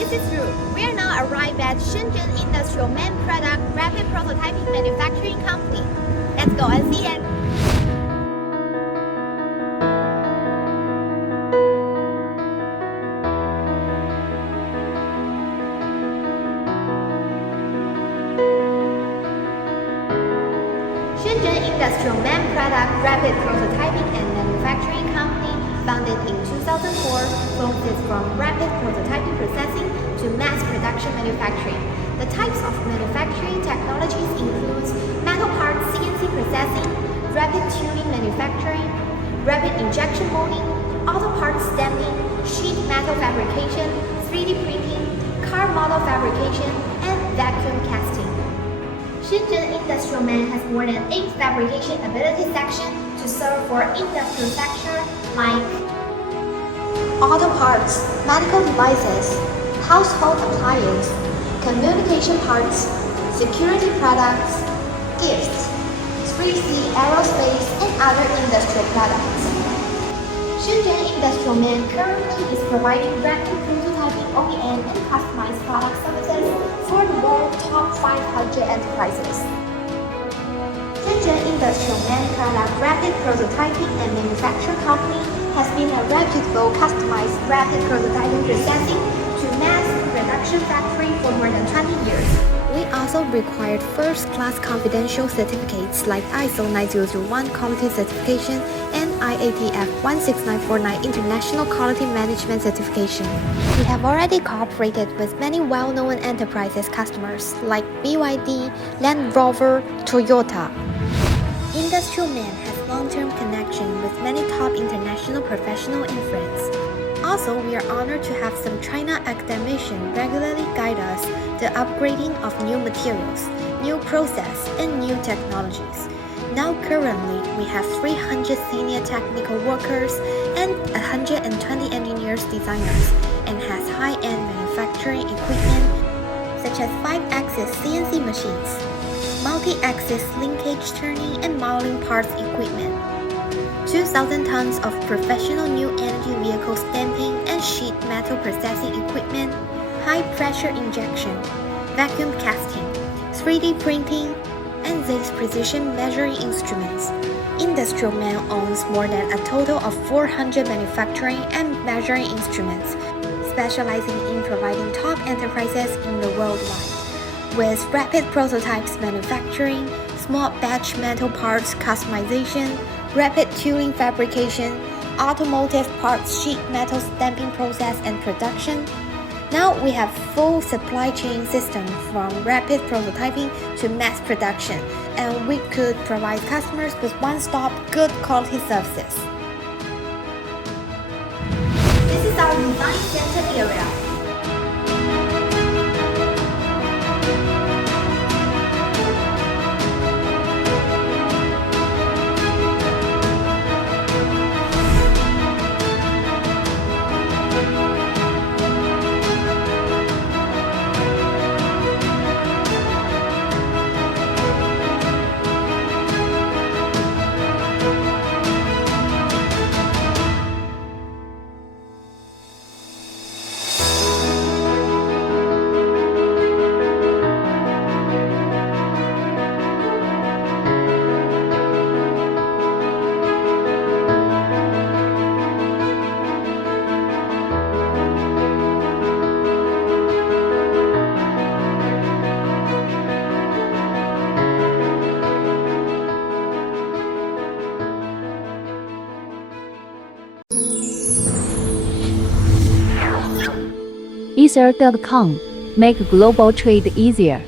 This is Ru. We are now arrived at Shenzhen Industrial Main Product Rapid Prototyping Manufacturing Company. Let's go and see it. Shenzhen Industrial Main Product Rapid Prototyping and Manufacturing Company, founded in 2004, focuses from rapid prototyping processing to mass production manufacturing. The types of manufacturing technologies include metal parts CNC processing, rapid tuning manufacturing, rapid injection molding, auto parts stamping, sheet metal fabrication, 3D printing, car model fabrication, and vacuum casting. Shenzhen Industrial Man has more than 8 fabrication ability sections to serve for industrial sector like auto parts, medical devices, household appliances, communication parts, security products, gifts, 3C aerospace, and other industrial products. Shenzhen Industrial Man currently is providing rapid prototyping OEM and customized product services for the world's top 500 enterprises. Shenzhen Industrial Man Product Rapid Prototyping and Manufacturing Company has been a reputable customized rapid prototyping processing to mass production factory for more than 20 years. We also required first-class confidential certificates like ISO 9001 quality certification and IATF 16949 International Quality Management Certification. We have already cooperated with many well-known enterprises customers like BYD, Land Rover, Toyota. Industrial Man has long-term connection with many top international professional and friends. Also, we are honored to have some China academicians regularly guide us the upgrading of new materials, new process, and new technologies. Now currently, we have 300 senior technical workers and 120 engineers designers and has high-end manufacturing equipment such as 5-axis CNC machines, multi-axis linkage turning and modeling parts equipment, 2,000 tons of professional new energy vehicle stamping and sheet metal processing equipment, high-pressure injection, vacuum casting, 3D printing, and these precision measuring instruments. Industrial Man owns more than a total of 400 manufacturing and measuring instruments, specializing in providing top enterprises in the worldwide, with rapid prototypes manufacturing, small batch metal parts customization, rapid tooling fabrication, automotive parts sheet metal stamping process and production. Now we have full supply chain system from rapid prototyping to mass production, and we could provide customers with one-stop good quality services. This is our design center area. Ether.com. Make global trade easier.